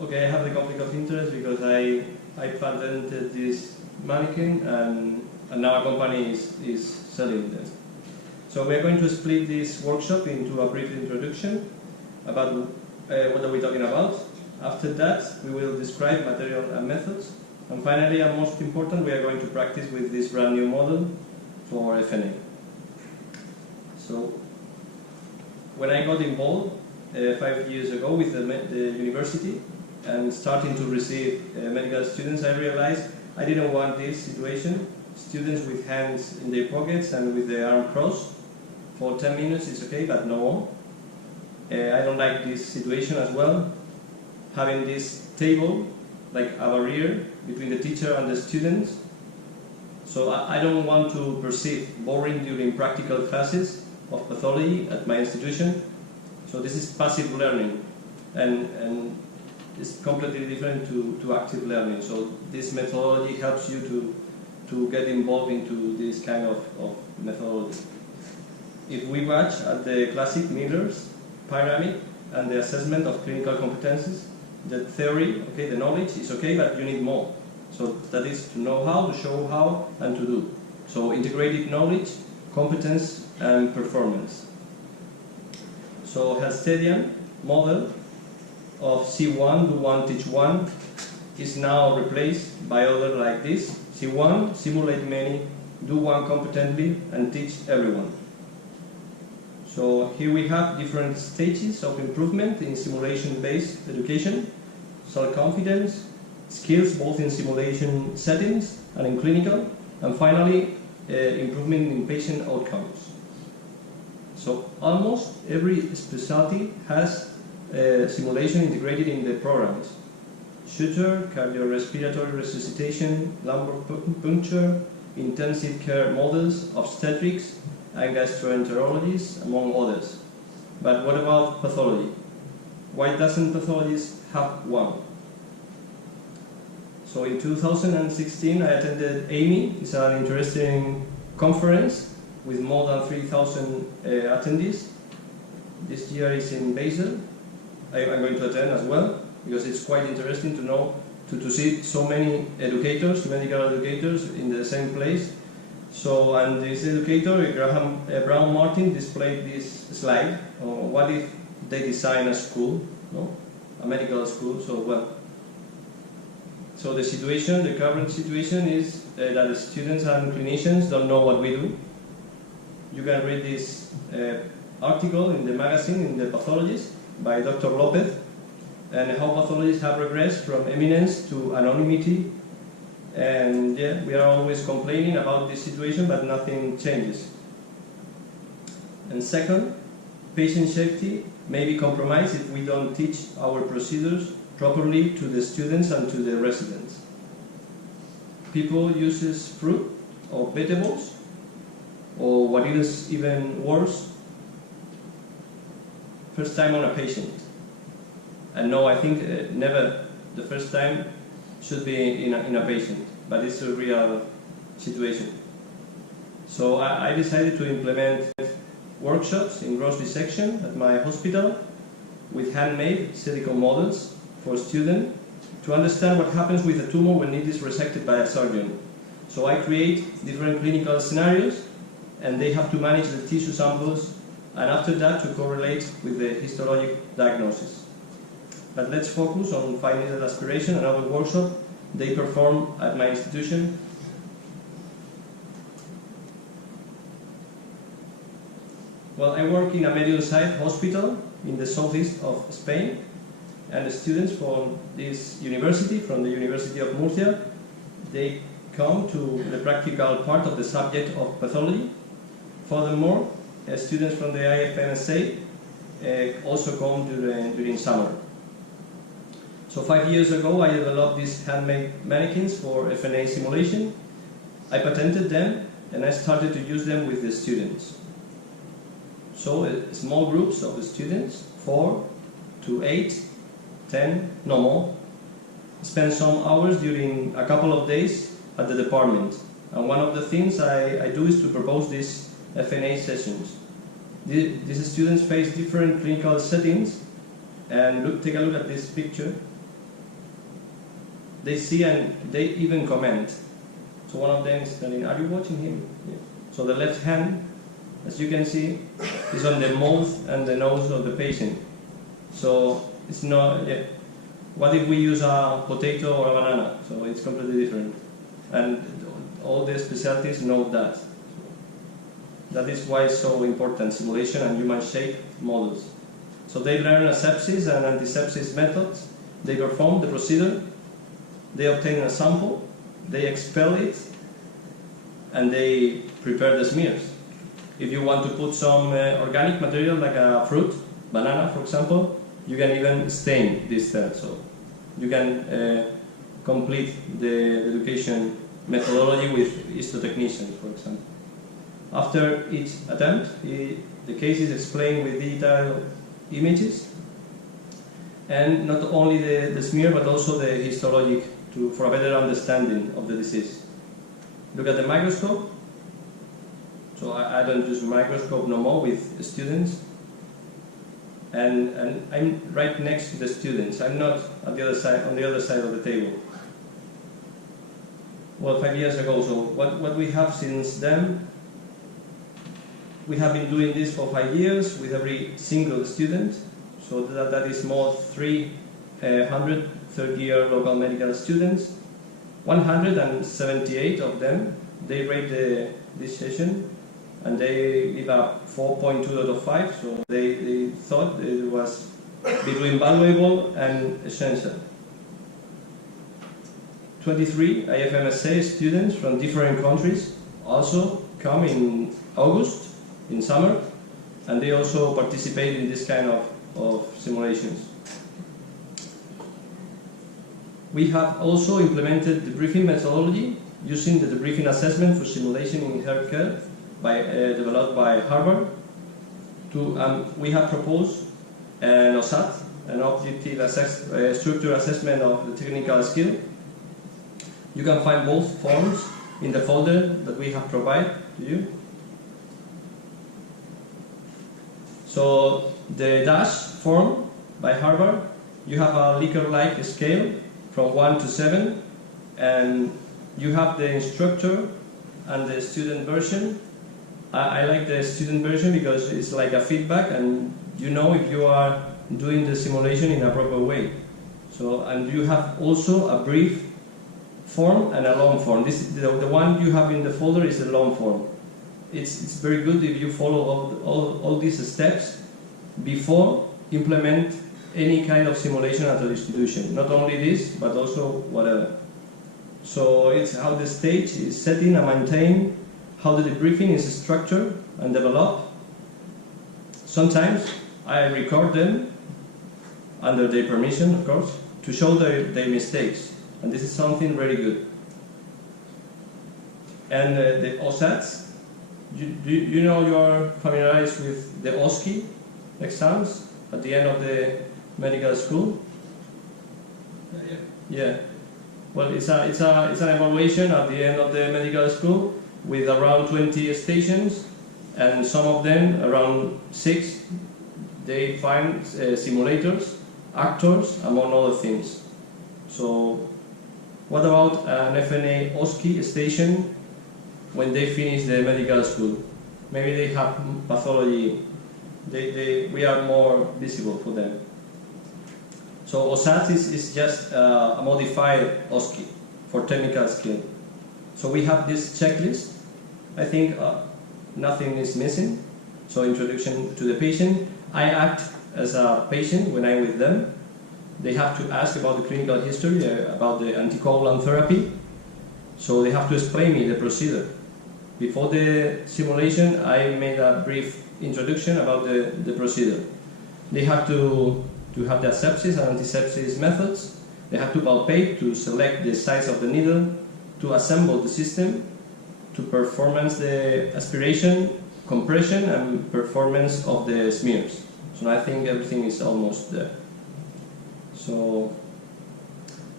Okay, I have the conflict of interest because I patented this mannequin and now a company is selling them. So we are going to split this workshop into a brief introduction about what are we talking about. After that, we will describe material and methods. And finally, and most important, we are going to practice with this brand new model for FNA. So, when I got involved 5 years ago with the university and starting to receive medical students, I realized I didn't want this situation. Students with hands in their pockets and with their arm crossed for 10 minutes is okay, but no more. I don't like this situation as well. Having this table like a barrier between the teacher and the students. So I don't want to perceive boring during practical classes of pathology at my institution. So this is passive learning and it's completely different to active learning. So this methodology helps you to get involved into this kind of methodology. If we watch at the classic Miller's pyramid and the assessment of clinical competencies, the theory, okay, the knowledge is okay, but you need more. So that is to know how, to show how, and to do. So integrated knowledge, competence, and performance. So Hallstedian model of C1, do one, teach one, is now replaced by other like this. C1, simulate many, do one competently, and teach everyone. So here we have different stages of improvement in simulation-based education, self-confidence, skills both in simulation settings and in clinical, and finally improvement in patient outcomes. So almost every specialty has simulation integrated in the programs. Suture, cardiorespiratory resuscitation, lumbar puncture, intensive care models, obstetrics, and gastroenterologies, among others. But what about pathology? Why doesn't pathologists have one? So in 2016 I attended AMI. It's an interesting conference with more than 3,000 attendees. This year is in Basel. I'm going to attend as well because it's quite interesting to know, to see so many educators, medical educators in the same place. So, and this educator, Graham Brown Martin, displayed this slide. What if they design a school, no? A medical school? So, well, so the situation, the current situation is that the students and clinicians don't know what we do. You can read this article in the magazine, in the Pathologist, by Dr. Lopez, and how pathologists have regressed from eminence to anonymity. And yeah, we are always complaining about this situation, but nothing changes. And second, patient safety may be compromised if we don't teach our procedures properly to the students and to the residents. People use fruit or vegetables, or what is even worse, first time on a patient. And no, I think never the first time should be in a patient, but it's a real situation. So I decided to implement workshops in gross dissection at my hospital with handmade surgical models for students to understand what happens with a tumor when it is resected by a surgeon. So I create different clinical scenarios and they have to manage the tissue samples and after that to correlate with the histologic diagnosis. But let's focus on FioNA Aspiration, another workshop they perform at my institution. Well, I work in a medium-sized hospital in the southeast of Spain, and the students from this university, from the University of Murcia, they come to the practical part of the subject of pathology. Furthermore, students from the IFMSA also come during summer. So 5 years ago, I developed these handmade mannequins for FNA simulation. I patented them, and I started to use them with the students. So small groups of the students, 4 to 8, 10, no more, spend some hours during a couple of days at the department. And one of the things I do is to propose these FNA sessions. These students face different clinical settings, and take a look at this picture. they see and they even comment. So one of them is telling, are you watching him? Yeah. So the left hand, as you can see, is on the mouth and the nose of the patient. So it's not, yeah. What if we use a potato or a banana? So it's completely different. And all the specialties know that. That is why it's so important, simulation and human shape models. So they learn asepsis and antisepsis methods, they perform the procedure, they obtain a sample, they expel it, and they prepare the smears. If you want to put some organic material like a fruit, banana for example, you can even stain this cell. So you can complete the education methodology with histotechnicians, for example. After each attempt, the case is explained with detailed images, and not only the smear but also the histologic for a better understanding of the disease. Look at the microscope. So I don't use microscope no more with students, and I'm right next to the students. I'm not at the other side, on the other side of the table. Well, 5 years ago. So what we have since then, we have been doing this for 5 years with every single student. So that is more 300 third-year local medical students. 178 of them, they rate this session, and they give a 4.2 out of 5. So they thought it was between valuable and essential. 23 IFMSA students from different countries also come in August, in summer, and they also participate in this kind of simulations. We have also implemented debriefing methodology using the debriefing assessment for simulation in healthcare developed by Harvard. We have proposed an OSAT, an objective structure assessment of the technical skill. You can find both forms in the folder that we have provided to you. So the DASH form by Harvard, you have a Likert-like scale from 1 to 7, and you have the instructor and the student version. I like the student version because it's like a feedback, and you know if you are doing the simulation in a proper way. So, and you have also a brief form and a long form. The one you have in the folder is the long form. It's very good if you follow all these steps before implement any kind of simulation at the institution. Not only this, but also whatever. So it's how the stage is setting and maintained, how the debriefing is structured and developed. Sometimes I record them, under their permission of course, to show their mistakes. And this is something very good. And the OSATs, you know, you are familiarized with the OSCE exams at the end of the medical school? Yeah. Well, it's an evaluation at the end of the medical school with around 20 stations, and some of them, around 6, they find simulators, actors, among other things. So what about an FNA OSCE station when they finish the medical school? Maybe they have pathology, we are more visible for them. So OSAT is just a modified OSCE for technical skill. So we have this checklist. I think nothing is missing. So introduction to the patient. I act as a patient when I'm with them. They have to ask about the clinical history, about the anticoagulant therapy. So they have to explain me the procedure. Before the simulation, I made a brief introduction about the procedure. They have to have the asepsis and antisepsis methods. They have to palpate to select the size of the needle, to assemble the system, to performance the aspiration, compression, and performance of the smears. So I think everything is almost there. So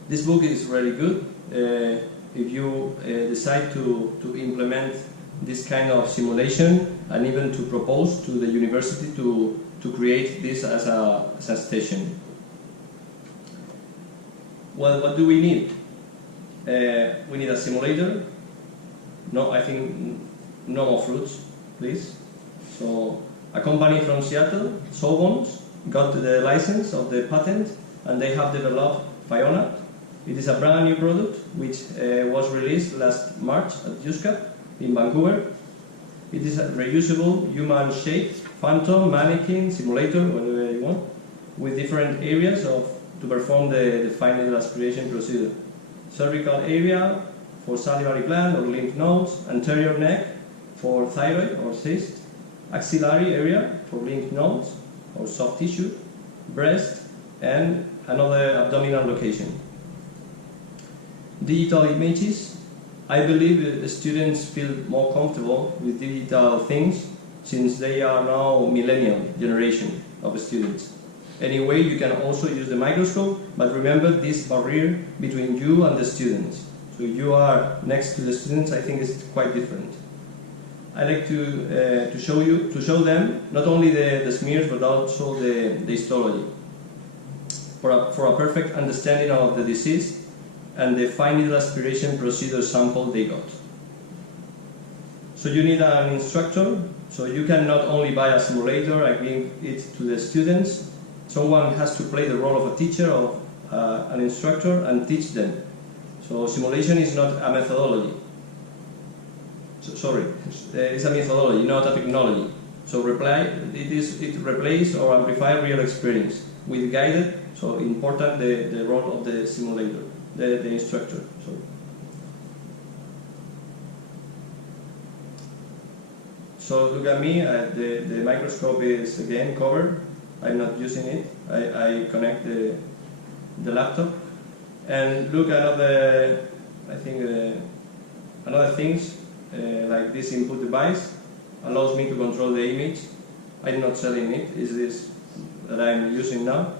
this book is really good. If you decide to implement this kind of simulation and even to propose to the university to create this as a station. Well, what do we need? we need a simulator. No, I think no more fruits, please. So a company from Seattle, Soulbones, got the license of the patent, and they have developed FioNA. It is a brand new product which was released last March at USCAP in Vancouver. It is a reusable human-shaped phantom, mannequin, simulator, whatever you want, with different areas to perform the fine needle aspiration procedure. Cervical area for salivary gland or lymph nodes, anterior neck for thyroid or cyst, axillary area for lymph nodes or soft tissue, breast, and another abdominal location. Digital images. I believe the students feel more comfortable with digital things since they are now millennial generation of students. Anyway, you can also use the microscope, but remember this barrier between you and the students. So you are next to the students, I think it's quite different. I like to show them not only the smears but also the histology for a perfect understanding of the disease and the fine needle aspiration procedure sample they got. So you need an instructor, so you can not only buy a simulator and give it to the students, someone has to play the role of a teacher, of an instructor, and teach them. So simulation is not a methodology. It's a methodology, not a technology. So it replaces or amplifies real experience with guided, so important the role of the simulator. The instructor. So look at me, the microscope is again covered. I'm not using it. I connect the laptop. And look at other, I think, another things like this input device allows me to control the image. I'm not selling it, it's this that I'm using now.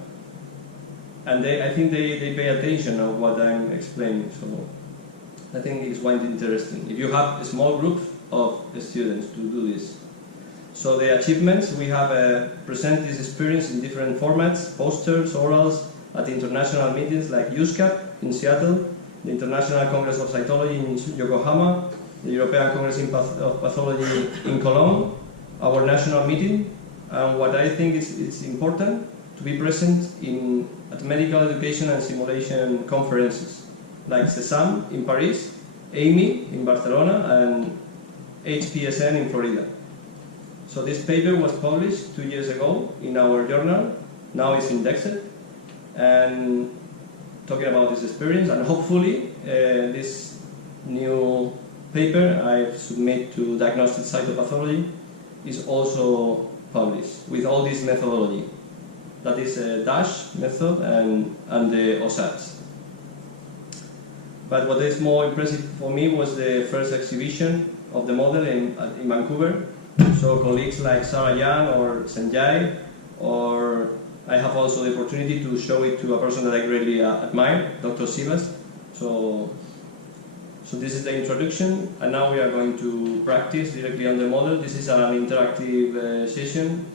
And I think they pay attention of what I'm explaining, so I think it's quite interesting. If you have a small group of students to do this. So the achievements, we have present this experience in different formats, posters, orals, at international meetings like USCAP in Seattle, the International Congress of Cytology in Yokohama, the European Congress of Pathology in Cologne, our national meeting, and what I think is important, to be present at medical education and simulation conferences like CESAM in Paris, AMI in Barcelona, and HPSN in Florida. So this paper was published 2 years ago in our journal, now it's indexed, and talking about this experience, and hopefully this new paper I submit to Diagnostic Cytopathology is also published with all this methodology. That is a DASH method and the OSATs. But what is more impressive for me was the first exhibition of the model in Vancouver. So colleagues like Sarah Yan or Sanjay, or I have also the opportunity to show it to a person that I greatly admire, Dr. Sivas. So this is the introduction, and now we are going to practice directly on the model. This is an interactive session.